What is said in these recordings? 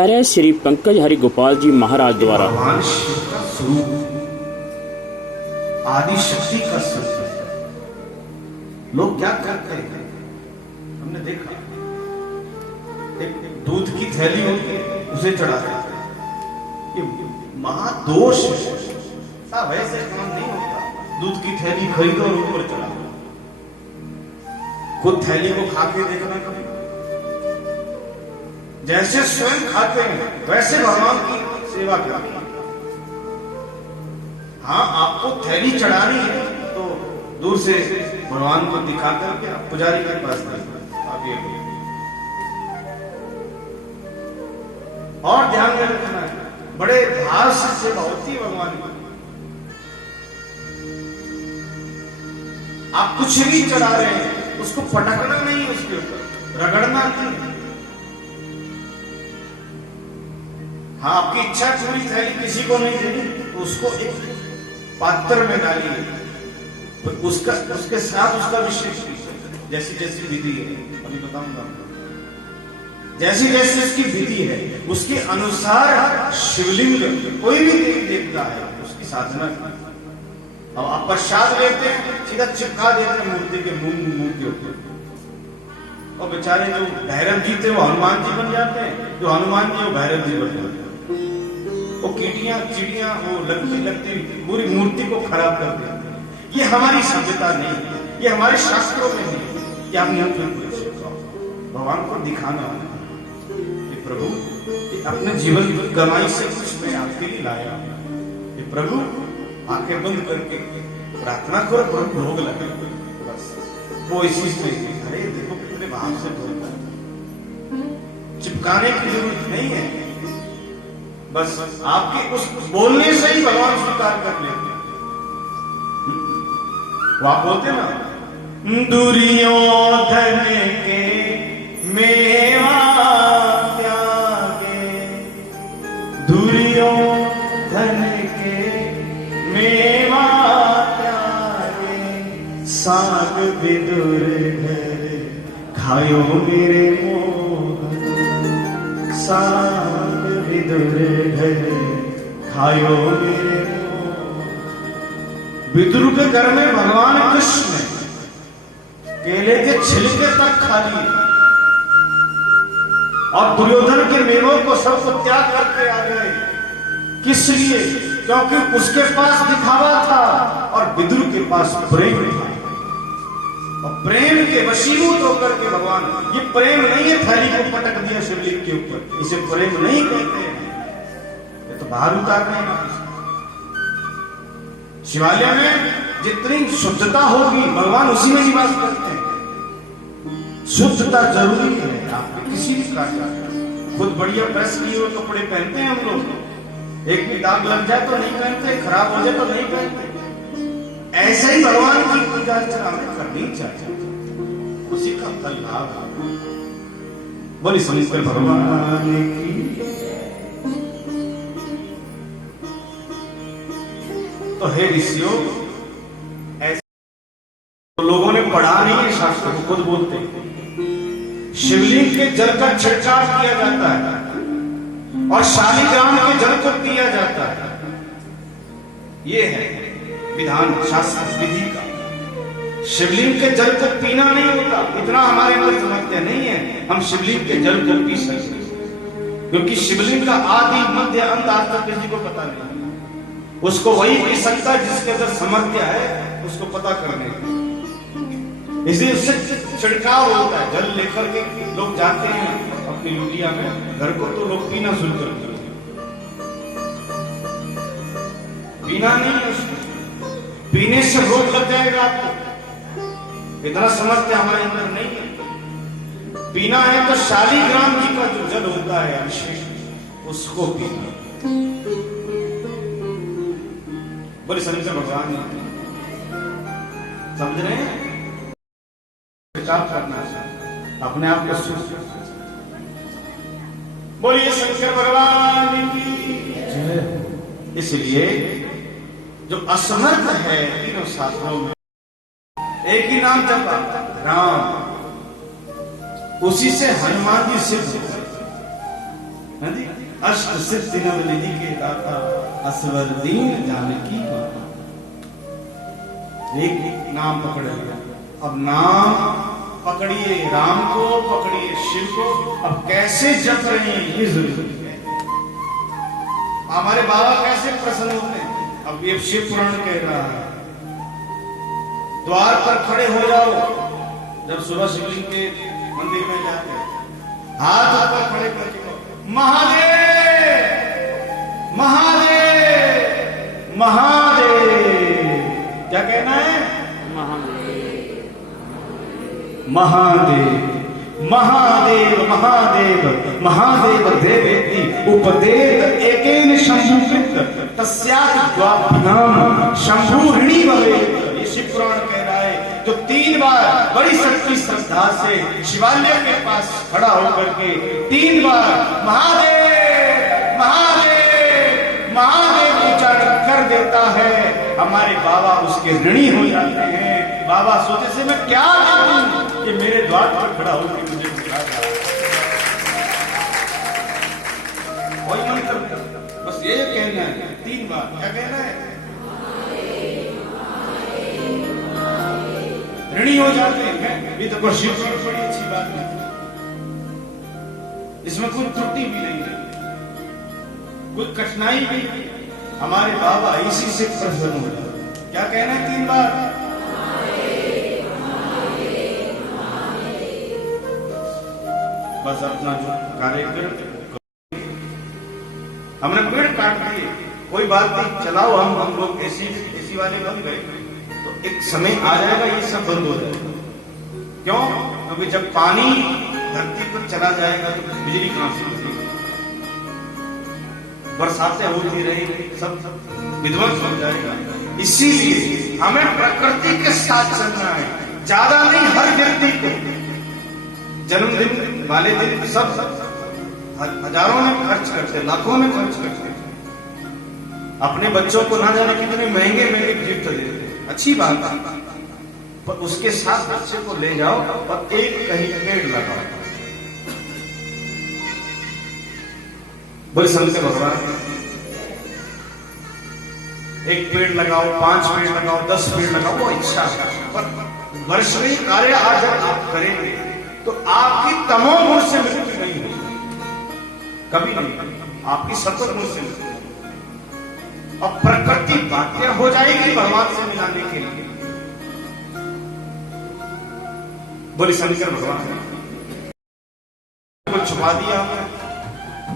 आचार्य श्री पंकज हरि गोपाल जी महाराज द्वारा भगवान शिव का स्वरूप आदि शक्ति का स्वरूप है। लोग क्या करते हैं, हमने देखा एक दूध की थैली होती है उसे चढ़ाते हैं, ये महादोष है। साहब ऐसे काम नहीं होता। दूध की थैली खरीदो और ऊपर चढ़ाओ, खुद थैली को खा के देखना कभी। जैसे स्वयं खाते हैं वैसे भगवान की सेवा करनी है। हाँ, आपको थैली चढ़ानी है तो दूर से भगवान को दिखा करके आप पुजारी के पास आप ये और ध्यान में रखना है, बड़े भाव से सेवा होती है भगवान की। आप कुछ भी चढ़ा रहे हैं, उसको पटकना नहीं है, उसके ऊपर रगड़ना नहीं। हाँ, आपकी इच्छा पूरी थैली किसी को नहीं देनी तो उसको एक पात्र में डालिए, तो उसके साथ उसका विशेष जैसी जैसी विधि है, अभी बताऊंगा। जैसी जैसी उसकी विधि है उसके अनुसार शिवलिंग कोई भी देवी देवता है उसकी साधना। अब आप प्रसाद लेते हैं सीधा चिपका देते हैं मूर्ति के मुंह के ऊपर, और बेचारे जो भैरव जी थे वो हनुमान जी बन जाते हैं, जो हनुमान जी वो भैरव जी बन जाते हैं। वो कीटियां चिड़ियां वो लगती पूरी मूर्ति को खराब कर देते हैं। ये हमारी सभ्यता नहीं है, ये हमारे शास्त्रों में नहीं है। क्या भगवान को दिखाना है कि प्रभु ये अपने जीवन की कमाई से कुछ मैं आपके लिए लाया, ये प्रभु आंखें बंद करके प्रार्थना करो, प्रभु भोग लगे। बस वो इसी में, अरे देखो कितने भाव से बोलता है, चिपकाने की जरूरत नहीं है। बस आपके उस बोलने से ही भगवान स्वीकार कर लेते हैं। वो आप बोलते ना, दुर्योधन के मेवा त्यागे, दुर्योधन के मेवा त्यागे, साग विदुर घर खायो मेरे मोहन, साग विदुर घर खायो मेरे मोहन। विदुर के घर में भगवान कृष्ण केले के छिलके तक खा लिए, और दुर्योधन के मेवों को सबको त्याग करके आ गए। किस लिए? क्योंकि उसके पास दिखावा था और विदुर के पास प्रेम था, और प्रेम के वशीभूत होकर के भगवान, ये प्रेम नहीं है थैली को पटक दिया शिवलिंग के ऊपर, इसे प्रेम नहीं कहते हैं, ये तो बाहर उतारने का। शिवालय में जितनी शुद्धता होगी भगवान उसी में निवास करते हैं। शुद्धता जरूरी है। आप किसी भी कार्य, खुद बढ़िया प्रेस किए हुए कपड़े पहनते हैं हम लोग, एक भी दाग लग जाए तो नहीं पहनते, खराब हो जाए तो नहीं पहनते। ऐसे ही भगवान की पूजा अर्चना हमें करनी चाहिए, उसी का फल लाभ। बोली शंकर भगवान की। तो हे ऋषियों, ऐसे तो लोगों ने पढ़ा नहीं है, शास्त्र को खुद बोलते हैं। शिवलिंग के जल का छिड़काव किया जाता है और शालिग्राम के जल को पिया जाता है। ये है विधान, शास्त्र विधि का। शिवलिंग के जल को पीना नहीं होता, इतना हमारे अंदर समझते नहीं है। हम शिवलिंग के जल को पी सकते, क्योंकि शिवलिंग का आदि मध्य अंत आज तक किसी को पता नहीं। उसको वही पी सकता है जिसके अंदर समर्थ्य है उसको पता करने का। इसलिए उससे छिड़काव होता है, जल लेकर के लोग जाते हैं अपनी लुटिया में घर को, तो लोग पीना शुरू कर देते हैं। पीना नहीं है, उसको पीने से रोग लग जाएगा आपको, इतना समझते हमारे अंदर नहीं है। पीना है तो शालिग्राम जी का जो जल होता है अभिषेक, उसको पीना। बोले शंकर भगवान समझ रहे हैं, करना अपने आप को। बोलिए शंकर भगवान की। इसलिए जो असमर्थ है तीनों शास्त्रों में एक ही नाम जपा, राम, उसी से हनुमान जी सिद्ध। हाँ जी, अष्ट सिद्धि नवनिधि के दाता असवर दीन जानकी माता। एक नाम पकड़ लिया, अब नाम पकड़िए राम को, पकड़िए शिव को। अब कैसे जप रहे हैं ये जरूरी है। हमारे बाबा कैसे प्रसन्न होते हैं, अब ये शिव पुराण कह रहा है। द्वार पर खड़े हो जाओ, जब सुबह शिवलिंग के मंदिर में जाते हैं, हाथ ऊपर खड़े करके महादेव महादेव महादेव। क्या कहना है? महादेव महादेव महादेव महादेव देवेति उपदेत एकेन शंभुकृत तस्यात् द्वाभ्याम शंभु ऋणी भवेत्। ये शिव पुराण कह रहा है, जो 3 बार बड़ी सच्ची श्रद्धा से शिवालय के पास खड़ा होकर के 3 बार महादेव महादेव महादेव उच्चारण कर देता है, हमारे बाबा उसके ऋणी हो जाते हैं। बाबा सोचे से मैं क्या करूं कि मेरे द्वार पर खड़ा होकर मुझे बुला रहा है। कोई मन कर, बस ये कहना है 3 बार। क्या कहना है? ऋणी हो जाते हैं। ये तो शिव की बड़ी अच्छी बात है, इसमें कोई त्रुटि भी नहीं है, कोई कठिनाई भी नहीं। हमारे बाबा इसी से प्रसन्न हो जाते। क्या कहना है 3 बार? बस अपना जो कार्यक्रम, हमने पेड़ काट दिए, कोई बात नहीं, चलाओ। हम लोग एसी वाले बन गए, तो एक समय आ जाएगा ये सब बंद हो जाएगा। क्यों? क्योंकि जब पानी धरती पर चला जाएगा तो बिजली कहां से होगी? बरसातें होती रहेंगी, सब विध्वंस हो जाएगा। इसीलिए हमें प्रकृति के साथ चलना है। ज्यादा नहीं, हर व्यक्ति को जन्मदिन वाले दिन सब हजारों में खर्च करते, लाखों में खर्च करते, अपने बच्चों को ना जाने कितने महंगे महंगे गिफ्ट देते। अच्छी बात है, पर उसके साथ बच्चे को ले जाओ और एक कहीं पेड़ लगाओ। बोले शंकर भगवान, एक पेड़ लगाओ, 5 पेड़ लगाओ, 10 पेड़ लगाओ, वो इच्छा है। पर वर्ष में कार्य आज आप करेंगे तो आपकी तमोगुण से मृत्यु नहीं होगी, कभी नहीं, आपकी सत्वगुण से मृत्यु होगी। और प्रकृति बाध्य हो जाएगी भगवान से मिलाने के लिए। बोले शंकर भगवान को छुपा दिया हमने,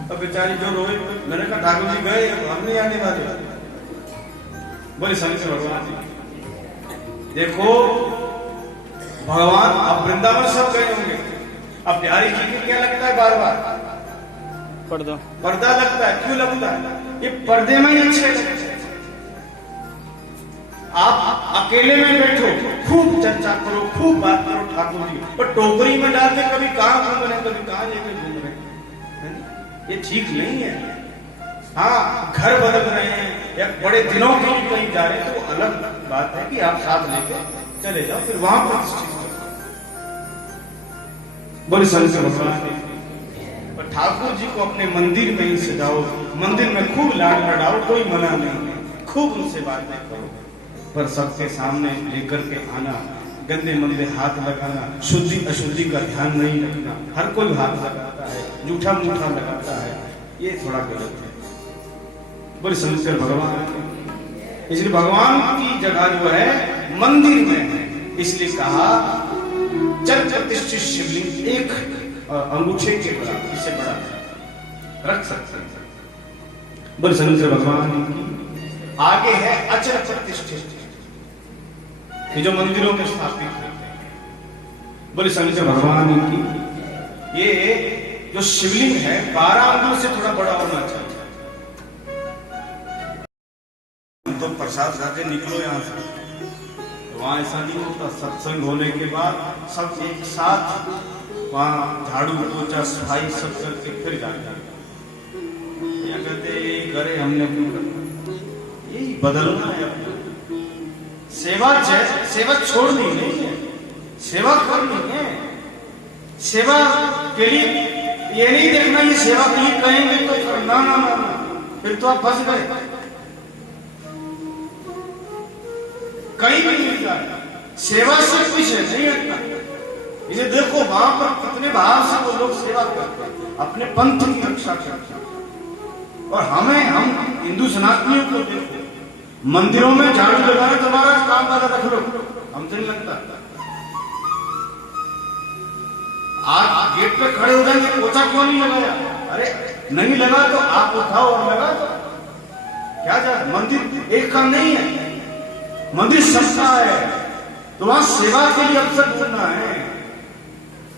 तो बेचारी जो रोए, मैंने कहा ठाकुर जी गए, हम नहीं आने वाले। बोले शंकर भगवान देखो, भगवान अब वृंदावन सब गए होंगे, अब प्यारी जी को क्या लगता है? बार बार पर्दा लगता है। क्यों लगता है? ये पर्दे में ही अच्छे लगते हैं। आप अकेले में बैठो, खूब चर्चा करो, खूब बात करो ठाकुर जी, और टोकरी में डाल के कभी कहां घूम रहे, कभी कहां लेकर घूम रहे, ये ठीक नहीं है। हाँ, घर बदल रहे हैं या बड़े दिनों के लिए कहीं जा रहे हैं तो अलग बात है कि आप साथ लेकर चले जाओ, फिर वहां प्रतिष्ठित करो। बोले शंकर भगवान, पर ठाकुर जी को अपने मंदिर में ही सजाओ, मंदिर में खूब लाड लड़ाओ, कोई मना नहीं, खूब उनसे बातें करो, पर सबके सामने लेकर के आना, गंदे मंदे हाथ लगाना, शुद्धि अशुद्धि का ध्यान नहीं रखना। हर कोई हाथ लगाता है, जूठा मूठा लगाता है, ये थोड़ा गलत है। बोले शंकर भगवान, इसलिए भगवान की जगह जो है मंदिर में है, इसलिए कहा जल प्रतिष्ठित शिवलिंग एक अंगूठे के बराबर, इससे बड़ा रख सकते हैं। बोले शंकर भगवान की आगे है अचल प्रतिष्ठित, ये जो मंदिरों में स्थापित है। बोले शंकर भगवान की ये जो शिवलिंग है 12 अंगुल से थोड़ा बड़ा होना चाहिए। तो प्रसाद खाते निकलो यहाँ से, वहां ऐसा नहीं होता। सत्संग होने के बाद सब एक साथ वहां झाड़ू पोछा सफाई सब करके फिर जाते हैं। कहते करे हमने यही बदलना है। सेवा छोड़नी नहीं है, सेवा करनी है। सेवा के लिए ये नहीं देखना ये सेवा कहीं कहेंगे तो ना ना ना ना, फिर तो आप फंस गए। कहीं भी नहीं जाए, सेवा से कुछ है नहीं हटना। इसे देखो वहां पर कितने भाव से वो लोग सेवा करते हैं, अपने पंथ की रक्षा करते हैं। और हम हिंदू सनातनियों को देखो, मंदिरों में झाड़ू लगाना तुम्हारा काम वाला रख लो, हमसे नहीं लगता। आप गेट पे खड़े हो जाएंगे, पोछा क्यों नहीं लगाया? अरे नहीं लगा तो आप उठाओ और लगा दो, क्या जा? मंदिर एक का नहीं है, मंदिर सबका है, तो वहां सेवा के लिए अवसर ढूंढना है।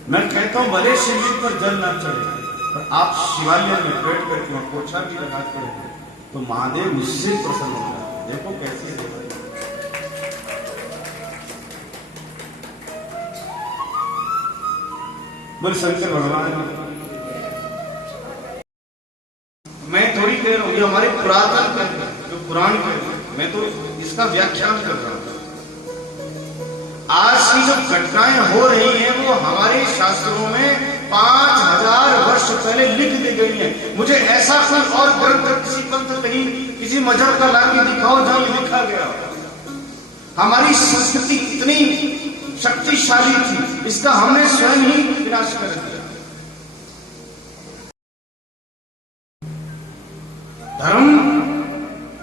मैं कहता हूं भले शिविर पर जल ना चले, पर आप शिवालय में बैठ करके पोछा भी लगाते हैं तो महादेव निश्चित प्रसन्न होगा। देखो कैसी सेवा। बोल शंकर भगवान। मैं थोड़ी कह रहा हूं, ये हमारे पुरातन ग्रंथ जो पुराण कह रहे हैं, मैं तो इसका व्याख्यान कर रहा हूं। आज की जो घटनाएं हो रही हैं वो हमारे शास्त्रों में 5000 वर्ष पहले लिख दी गई है। मुझे ऐसा कोई और ग्रंथ किसी पंथ कहीं किसी मजहब का लाके दिखाओ जहां ये लिखा गया। हमारी संस्कृति इतनी शक्तिशाली थी, इसका हमने स्वयं ही विनाश कर दिया। धर्म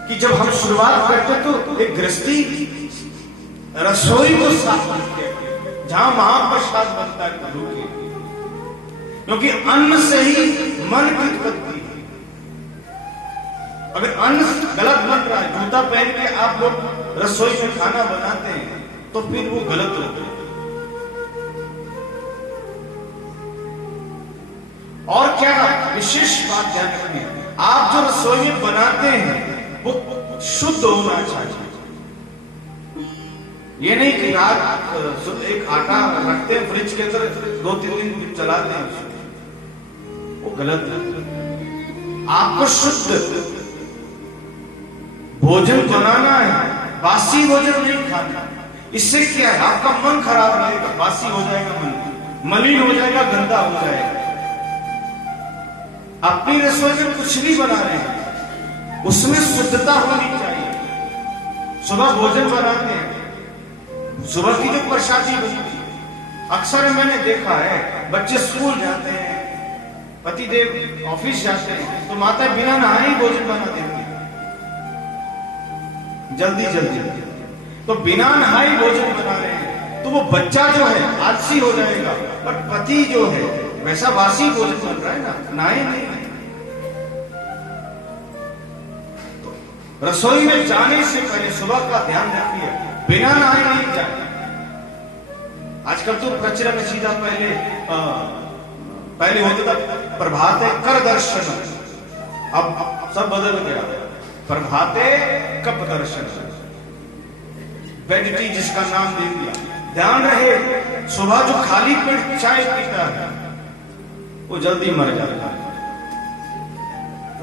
की जब हम शुरुआत करते तो एक गृहस्थी रसोई को साफ करते हैं, जहां महाप्रसाद बनता है प्रभु के, क्योंकि अन्न से ही मन की उत्पत्ति है। अगर अन्न गलत बन रहा है, जूता पहन के आप लोग रसोई में खाना बनाते हैं तो फिर वो गलत हो गया। और क्या विशेष बात ध्यान रखनी है, आप जो रसोई में बनाते हैं वो शुद्ध होना चाहिए। ये नहीं कि रात एक आटा रखते हैं फ्रिज के अंदर, 2-3 दिन चलाते हैं, वो गलत है। आपको शुद्ध भोजन बनाना है, बासी भोजन नहीं खाना। इससे क्या है, आपका मन खराब रहेगा, बासी हो जाएगा, मन मलिन हो जाएगा, गंदा हो जाएगा। अपनी रसोई में कुछ भी बना रहे हैं उसमें शुद्धता होनी चाहिए। सुबह भोजन बनाते हैं, सुबह की जो प्रसादी बनती है, अक्सर मैंने देखा है बच्चे स्कूल जाते हैं, पतिदेव ऑफिस जाते हैं, तो माता बिना नहाए ही भोजन बना देती है जल्दी जल्दी। तो बिना नहाए भोजन बना रहे हैं तो वो बच्चा जो है आलसी हो जाएगा, पर पति जो है वैसा वासी भोजन बन रहा है ना, नहाए नहीं। तो रसोई में जाने से पहले सुबह का ध्यान रखिए, बिना नहाए नहीं जाए। आजकल तो प्रचलन सीधा पहले होता था प्रभाते कर दर्शन, अब सब बदल गया, प्रभाते कप दर्शन, बेड टी जिसका नाम दे दिया। ध्यान रहे, सुबह जो खाली पेट चाय पीता है वो जल्दी मर जाता है,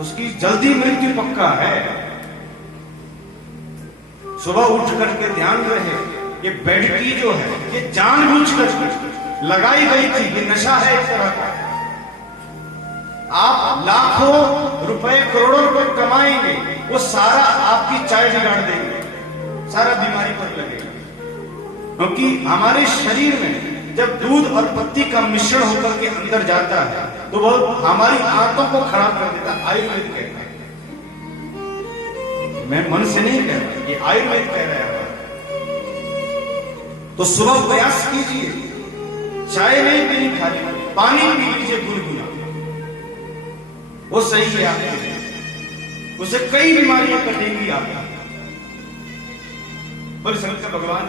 उसकी जल्दी मृत्यु पक्का है। सुबह उठ करके ध्यान रहे, ये बेड टी जो है ये जानबूझकर लगाई गई थी, ये नशा है एक तरह का। आप लाखों रुपए करोड़ों रुपए कमाएंगे, वो सारा आपकी चाय बिगाड़ देंगे, सारा बीमारी पर लगेगा। क्योंकि हमारे शरीर में जब दूध और पत्ती का मिश्रण होकर के अंदर जाता है तो वो हमारी आंतों को खराब कर देता है। आयुर्वेद कहता है, मैं मन से नहीं कह रहा, ये आयुर्वेद कह रहा है। तो सुबह प्रयास कीजिए, चाय नहीं पीनी, खाली पानी पी लीजिए गुनगुना, वो सही है आपके लिए, उससे कई बीमारियां कटेंगी आपकी। बोले शंकर भगवान